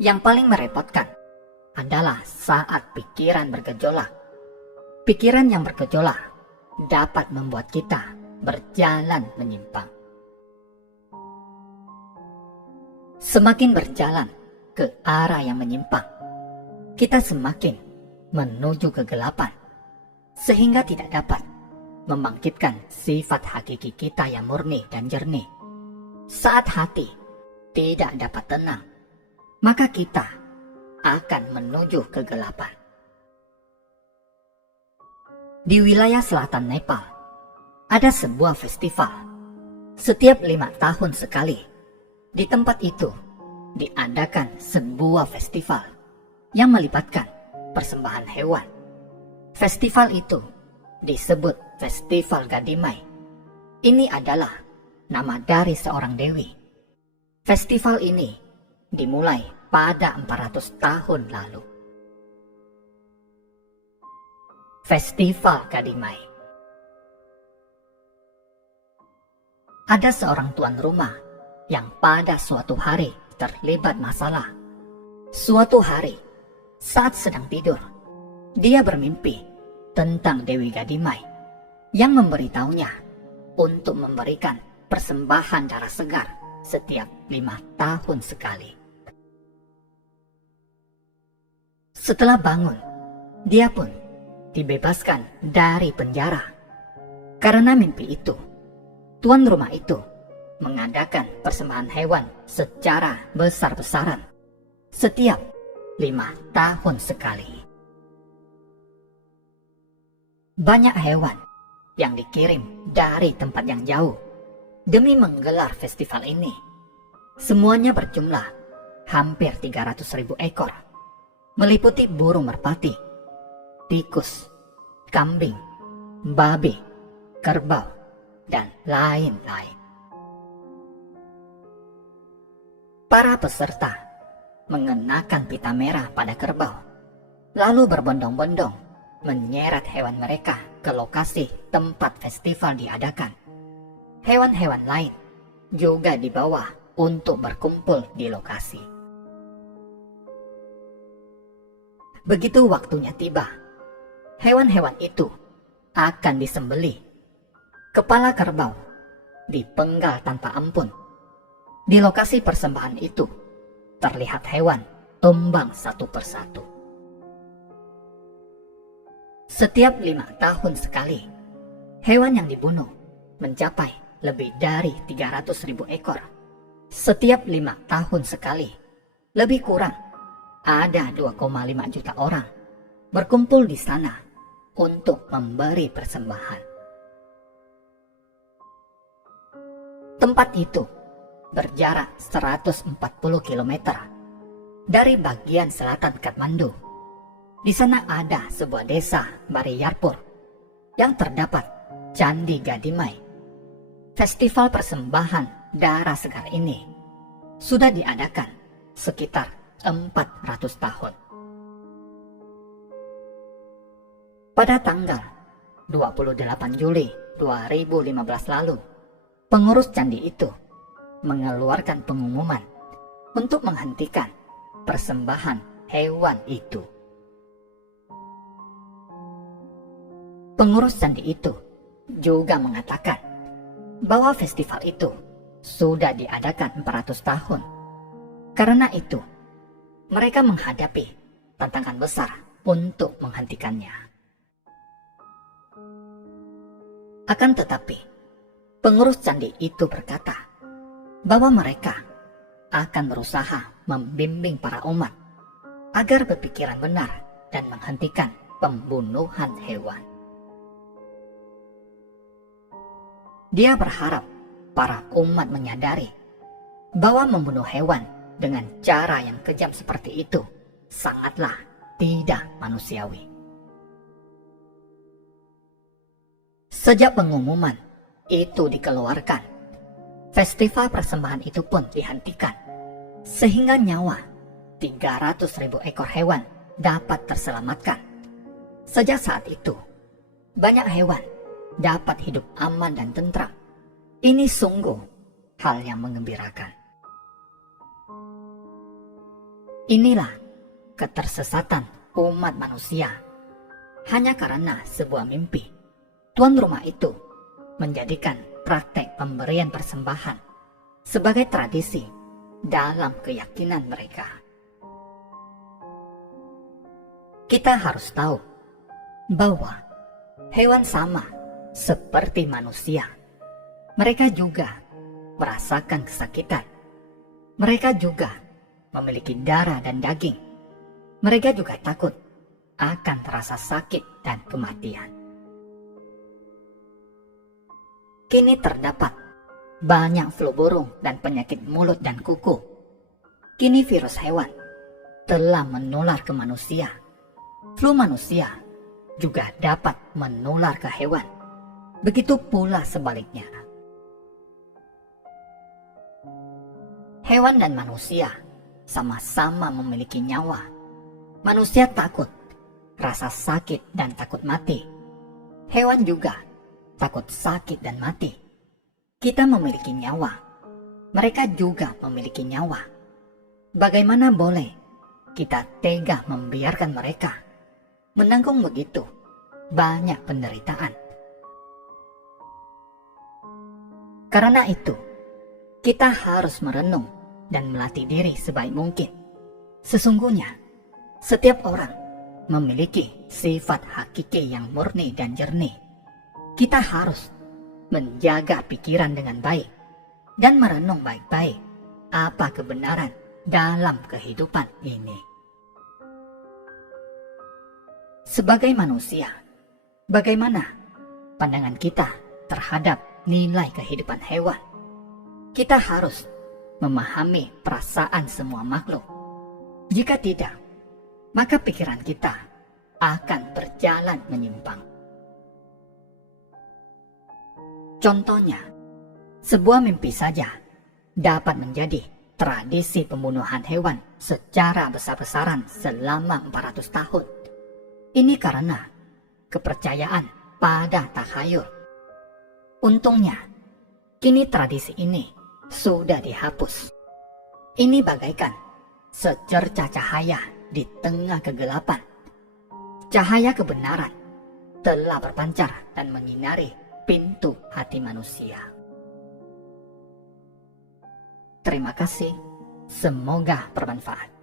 Yang paling merepotkan adalah saat pikiran bergejolak. Pikiran yang bergejolak dapat membuat kita berjalan menyimpang. Semakin berjalan ke arah yang menyimpang, kita semakin menuju kegelapan, sehingga tidak dapat membangkitkan sifat hakiki kita yang murni dan jernih. Saat hati tidak dapat tenang, maka kita akan menuju kegelapan. Di wilayah selatan Nepal, ada sebuah festival. Setiap 5 tahun sekali, di tempat itu diadakan sebuah festival yang melibatkan persembahan hewan. Festival itu disebut Festival Gadimai. Ini adalah nama dari seorang dewi. Festival ini dimulai pada 400 tahun lalu. Festival Gadimai. Ada seorang tuan rumah yang pada suatu hari terlibat masalah. Suatu hari, saat sedang tidur, dia bermimpi tentang Dewi Gadimai yang memberitahunya untuk memberikan persembahan darah segar setiap 5 tahun sekali. Setelah bangun, dia pun dibebaskan dari penjara. Karena mimpi itu, tuan rumah itu mengadakan persembahan hewan secara besar-besaran setiap 5 tahun sekali. Banyak hewan yang dikirim dari tempat yang jauh demi menggelar festival ini. Semuanya berjumlah hampir 300.000 ekor, meliputi burung merpati, tikus, kambing, babi, kerbau, dan lain-lain. Para peserta mengenakan pita merah pada kerbau, lalu berbondong-bondong menyeret hewan mereka ke lokasi tempat festival diadakan. Hewan-hewan lain juga dibawa untuk berkumpul di lokasi. Begitu waktunya tiba, hewan-hewan itu akan disembelih. Kepala kerbau dipenggal tanpa ampun. Di lokasi persembahan itu terlihat hewan tumbang satu persatu. Setiap 5 tahun sekali, hewan yang dibunuh mencapai lebih dari 300.000 ekor. Setiap 5 tahun sekali, lebih kurang ada 2,5 juta orang berkumpul di sana untuk memberi persembahan. Tempat itu berjarak 140 km dari bagian selatan Kathmandu. Di sana ada sebuah desa Bariyarpur yang terdapat Candi Gadimai. Festival persembahan darah segar ini sudah diadakan sekitar 400 tahun. Pada tanggal 28 Juli 2015 lalu, pengurus candi itu mengeluarkan pengumuman untuk menghentikan persembahan hewan itu. Pengurus candi itu juga mengatakan bahwa festival itu sudah diadakan 400 tahun. Karena itu, mereka menghadapi tantangan besar untuk menghentikannya. Akan tetapi, pengurus candi itu berkata bahwa mereka akan berusaha membimbing para umat agar berpikiran benar dan menghentikan pembunuhan hewan. Dia berharap para umat menyadari bahwa membunuh hewan dengan cara yang kejam seperti itu sangatlah tidak manusiawi. Sejak pengumuman itu dikeluarkan, festival persembahan itu pun dihentikan, sehingga nyawa 300.000 ekor hewan dapat terselamatkan. Sejak saat itu, banyak hewan dapat hidup aman dan tentram. Ini sungguh hal yang menggembirakan. Inilah ketersesatan umat manusia. Hanya karena sebuah mimpi, tuan rumah itu menjadikan praktek pemberian persembahan sebagai tradisi dalam keyakinan mereka. Kita harus tahu bahwa hewan sama seperti manusia. Mereka juga merasakan kesakitan. Mereka juga memiliki darah dan daging. Mereka juga takut akan rasa sakit dan kematian. Kini terdapat banyak flu burung dan penyakit mulut dan kuku. Kini virus hewan telah menular ke manusia. Flu manusia juga dapat menular ke hewan. Begitu pula sebaliknya. Hewan dan manusia sama-sama memiliki nyawa. Manusia takut rasa sakit dan takut mati. Hewan juga takut sakit dan mati. Kita memiliki nyawa. Mereka juga memiliki nyawa. Bagaimana boleh kita tega membiarkan mereka menanggung begitu banyak penderitaan? Karena itu, kita harus merenung dan melatih diri sebaik mungkin. Sesungguhnya, setiap orang memiliki sifat hakiki yang murni dan jernih. Kita harus menjaga pikiran dengan baik dan merenung baik-baik apa kebenaran dalam kehidupan ini. Sebagai manusia, bagaimana pandangan kita terhadap nilai kehidupan hewan? Kita harus memahami perasaan semua makhluk. Jika tidak, maka pikiran kita akan berjalan menyimpang. Contohnya, sebuah mimpi saja dapat menjadi tradisi pembunuhan hewan secara besar-besaran selama 400 tahun. Ini karena kepercayaan pada takhayul. Untungnya, kini tradisi ini sudah dihapus. Ini bagaikan secercah cahaya di tengah kegelapan. Cahaya kebenaran telah berpancar dan menyinari pintu hati manusia. Terima kasih, semoga bermanfaat.